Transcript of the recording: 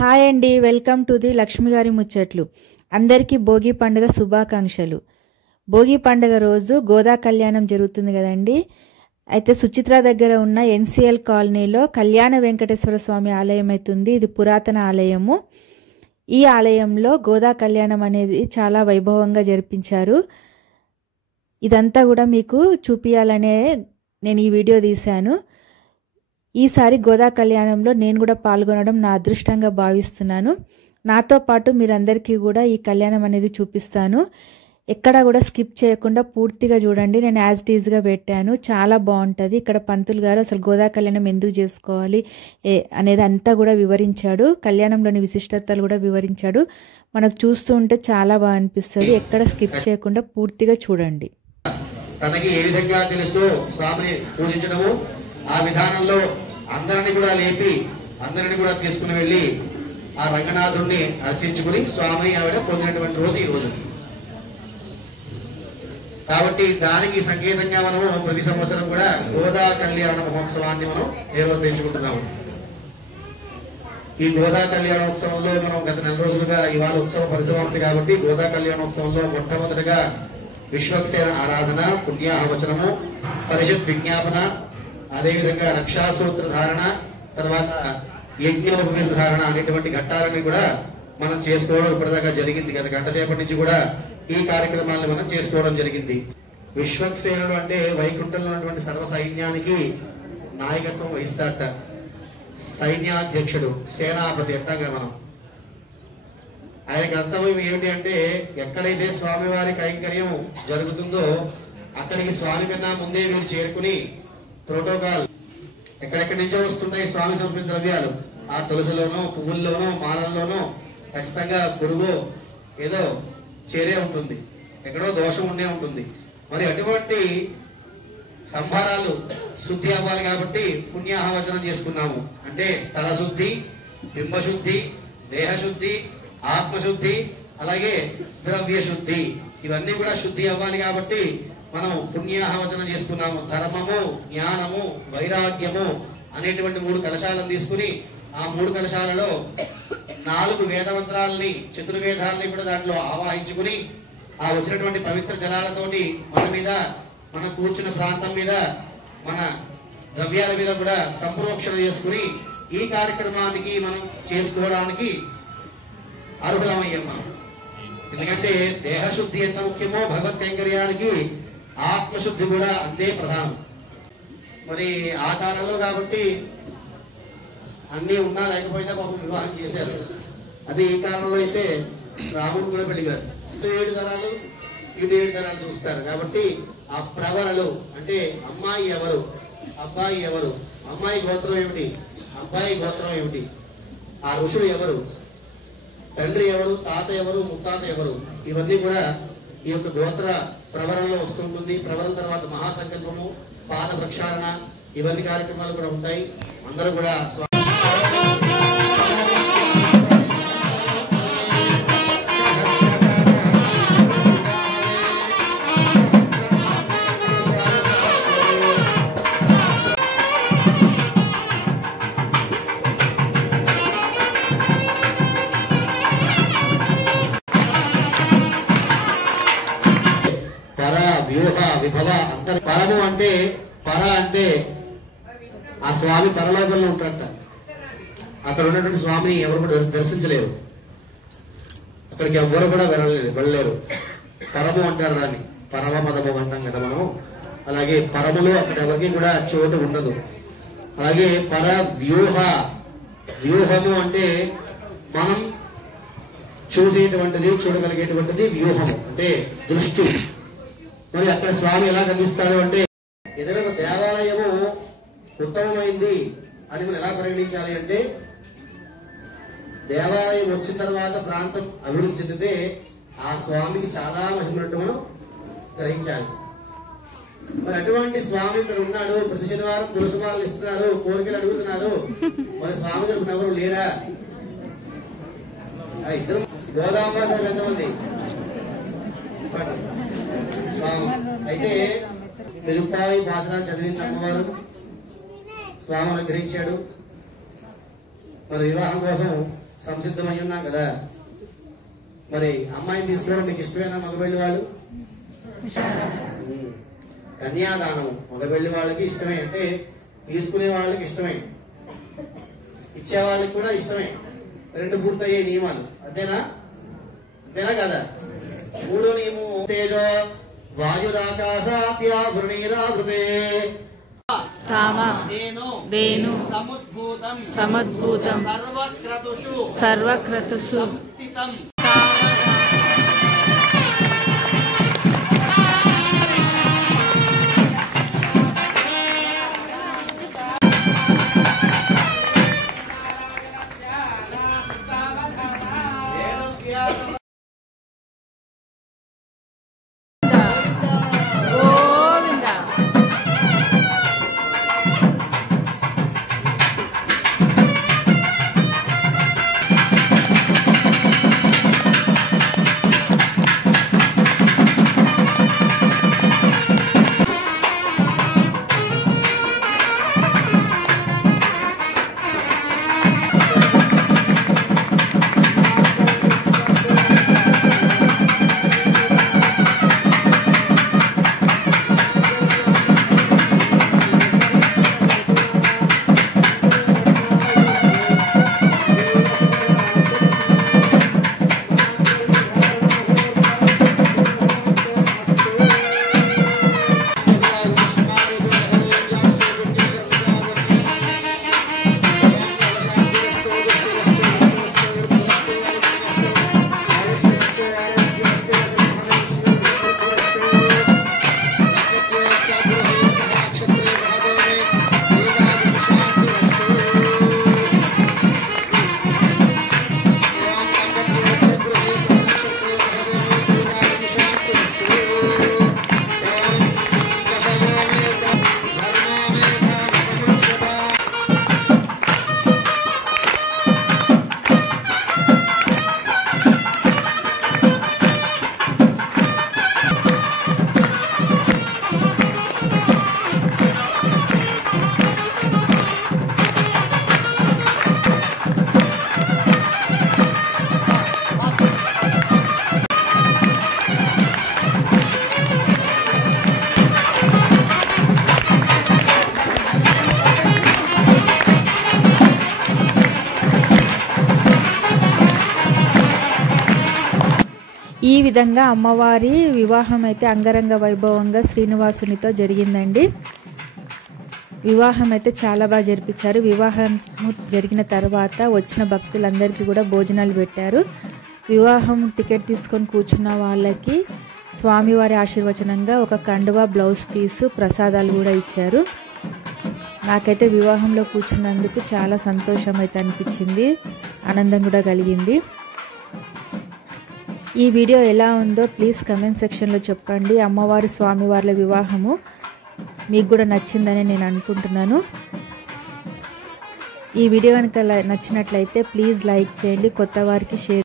Hi అండి, welcome to the Lakshmi గారి ముచ్చట్లు. అందరికీ భోగి పండుగ శుభాకాంక్షలు. భోగి పండుగ రోజు గోదా కళ్యాణం జరుగుతుంది కదండి. అయితే సుచిత్ర దగ్గర ఉన్న ఎన్సిఎల్ కాలనీలో కళ్యాణ వెంకటేశ్వర స్వామి ఆలయం అవుతుంది. ఇది పురాతన ఆలయము. ఈ ఆలయంలో గోదా కళ్యాణం అనేది చాలా వైభవంగా జరిపించారు. ఇదంతా కూడా మీకు చూపించాలనే నేను ఈ వీడియో తీశాను. ఈసారి గోదా కళ్యాణంలో నేను కూడా పాల్గొనడం నా అదృష్టంగా భావిస్తున్నాను. నాతో పాటు మీరందరికీ కూడా ఈ కళ్యాణం అనేది చూపిస్తాను. ఎక్కడా కూడా స్కిప్ చేయకుండా పూర్తిగా చూడండి. నేను యాజ్ ఇట్ ఈజ్గా పెట్టాను. చాలా బాగుంటుంది. ఇక్కడ పంతులు గారు అసలు గోదా కళ్యాణం ఎందుకు చేసుకోవాలి అనేది అంతా కూడా వివరించాడు. కళ్యాణంలోని విశిష్టతలు కూడా వివరించాడు. మనకు చూస్తూ ఉంటే చాలా బాగా అనిపిస్తుంది. ఎక్కడ స్కిప్ చేయకుండా పూర్తిగా చూడండి. తనకి ఏ విధంగా తెలుసో స్వామిని పూజించడము, ఆ విధానంలో అందరిని కూడా లేపి అందరిని కూడా తీసుకుని వెళ్ళి ఆ రంగనాథుడిని అర్చించుకుని స్వామిని ఆవిడ పొందినటువంటి రోజు ఈ రోజు. కాబట్టి దానికి సంకేతంగా మనము ప్రతి సంవత్సరం కూడా గోదా కళ్యాణ మహోత్సవాన్ని మనం నిర్వర్తించుకుంటున్నాము. ఈ గోదా కళ్యాణోత్సవంలో మనం గత 4 రోజులుగా ఇవాళ ఉత్సవ పరిసమాప్తి కాబట్టి గోదా కళ్యాణోత్సవంలో మొట్టమొదటిగా విశ్వక్సేన ఆరాధన, పుణ్యాహవచనము, పరిషత్ విజ్ఞాపన, అదేవిధంగా రక్షాసూత్ర ధారణ, తర్వాత యజ్ఞోపవీత ధారణ అనేటువంటి ఘట్టాలని కూడా మనం చేసుకోవడం ఇప్పటిదాకా జరిగింది. గత గంట సేపటి నుంచి కూడా ఈ కార్యక్రమాలను మనం చేసుకోవడం జరిగింది. విశ్వక్సేనుడు అంటే వైకుంఠంలో ఉన్నటువంటి సర్వ సైన్యానికి నాయకత్వం వహిస్తారట. సైన్యాధ్యక్షుడు, సేనాపతి అంటాగా మనం. ఆయన కర్తవ్యం ఏమిటి అంటే ఎక్కడైతే స్వామివారి కైంకర్యం జరుగుతుందో అక్కడికి స్వామి కన్నా ముందే మీరు చేరుకుని ప్రోటోకాల్ ఎక్కడెక్కడి నుంచో వస్తుంటాయి స్వామి సమర్పించిన ద్రవ్యాలు. ఆ తులసిలోనో, పువ్వుల్లోనో, మాలల్లోనో ఖచ్చితంగా పురుగు ఏదో చేరే ఉంటుంది, ఎక్కడో దోషం ఉండే ఉంటుంది. మరి అటువంటి సంభారాలు శుద్ధి అవ్వాలి కాబట్టి పుణ్యాహవచనం చేసుకున్నాము. అంటే స్థల శుద్ధి, బింబశుద్ధి, దేహశుద్ధి, ఆత్మశుద్ధి, అలాగే ద్రవ్య శుద్ధి, ఇవన్నీ కూడా శుద్ధి అవ్వాలి కాబట్టి మనం పుణ్యాహవచనం చేసుకున్నాము. ధర్మము, జ్ఞానము, వైరాగ్యము అనేటువంటి 3 కలశాలను తీసుకుని ఆ 3 కలశాలలో 4 వేదమంత్రాలని, చతుర్వేదాలని కూడా దాంట్లో ఆవాహించుకుని ఆ వచ్చినటువంటి పవిత్ర జలాలతోటి మన మీద, మన కూర్చున్న ప్రాంతం మీద, మన ద్రవ్యాల మీద కూడా సంప్రోక్షణ చేసుకుని ఈ కార్యక్రమానికి మనం చేసుకోవడానికి అర్హులమయ్యాం మనం. ఎందుకంటే దేహశుద్ధి ఎంత ముఖ్యమో భగవత్ కైంకర్యానికి ఆత్మశుద్ధి కూడా అంతే ప్రధానం. మరి ఆ కాలంలో కాబట్టి అన్నీ ఉన్నా లేకపోయినా పాపం వివాహం చేశారు. అదే ఈ కాలంలో అయితే రాముడు కూడా పెళ్లిగారు. ఇటు 7 తరాలు, ఇటు 7 తరాలు చూస్తారు. కాబట్టి ఆ ప్రవరలు అంటే అమ్మాయి ఎవరు, అబ్బాయి ఎవరు, అమ్మాయి గోత్రం ఏమిటి, అబ్బాయి గోత్రం ఏమిటి, ఆ ఋషులు ఎవరు, తండ్రి ఎవరు, తాత ఎవరు, ముత్తాత ఎవరు, ఇవన్నీ కూడా ఈ యొక్క గోత్ర ప్రవరంలో వస్తుంటుంది. ప్రవరం తర్వాత మహాసంకల్పము, పాద ప్రక్షాళన, ఇవన్నీ కార్యక్రమాలు కూడా ఉంటాయి. అందరూ కూడా విభవ అంతర్. పరము అంటే పర అంటే ఆ స్వామి పరలోకంలో ఉంటాడట. అక్కడ ఉన్నటువంటి స్వామిని ఎవరు కూడా దర్శించలేరు, అక్కడికి ఎవరు కూడా వెళ్ళలేరు. పరము అంటారు దాన్ని, పరమ పదము అంటాం కదా మనం. అలాగే పరములో అక్కడ ఎవరికి కూడా చోటు ఉండదు. అలాగే పర వ్యూహ, వ్యూహము అంటే మనం చూసేటువంటిది, చూడగలిగేటువంటిది వ్యూహము అంటే దృష్టి. మరి అక్కడ స్వామి ఎలా కనిపిస్తాడు అంటే ఏదైనా ఒక దేవాలయము ఉత్తమమైంది అని మనం ఎలా పరిగణించాలి అంటే దేవాలయం వచ్చిన తర్వాత ప్రాంతం అభివృద్ధి చెందితే ఆ స్వామికి చాలా మహిమనట్టు మనం గ్రహించాలి. మరి అటువంటి స్వామి ఇక్కడ ఉన్నాడు. ప్రతి శనివారం తులసిమాలలు ఇస్తున్నారు, కోరికలు అడుగుతున్నారు. మరి స్వామి తరపున ఎవరు లేరా? ఇద్దరు గోదాంబ ఎంతమంది అయితే తిరుపావి భాషణ చదివిన అమ్మవారు స్వామి అనుగ్రహించాడు. మరి వివాహం కోసం సంసిద్ధమై ఉన్నాం కదా. మరి అమ్మాయిని తీసుకోవడం మీకు ఇష్టమేనా? మగపెళ్లి వాళ్ళు కన్యాదానం మగపెళ్లి వాళ్ళకి ఇష్టమే, అంటే తీసుకునే వాళ్ళకి ఇష్టమే, ఇచ్చే వాళ్ళకి కూడా ఇష్టమే. రెండు పూర్తయ్యే నియమాలు అంతేనా? అంతేనా కదా? మూడో నియమం తేజో వాయురాకాశాద్యాభృణీరాధృతే దేను సముద్భూతం సర్వక్రతుషు ఈ విధంగా అమ్మవారి వివాహం అయితే అంగరంగ వైభవంగా శ్రీనివాసునితో జరిగిందండి. వివాహం అయితే చాలా బాగా జరిపించారు. వివాహం జరిగిన తర్వాత వచ్చిన భక్తులందరికీ కూడా భోజనాలు పెట్టారు. వివాహం టికెట్ తీసుకొని కూర్చున్న వాళ్ళకి స్వామివారి ఆశీర్వచనంగా ఒక కండువా, బ్లౌజ్ పీసు, ప్రసాదాలు కూడా ఇచ్చారు. నాకైతే వివాహంలో కూర్చున్నందుకు చాలా సంతోషం అయితే అనిపించింది, ఆనందం కూడా కలిగింది. ఈ వీడియో ఎలా ఉందో ప్లీజ్ కమెంట్ సెక్షన్లో చెప్పండి. అమ్మవారి స్వామివార్ల వివాహము మీకు కూడా నచ్చిందని నేను అనుకుంటున్నాను. ఈ వీడియో కనుక నచ్చినట్లయితే ప్లీజ్ లైక్ చేయండి, కొత్త వారికి షేర్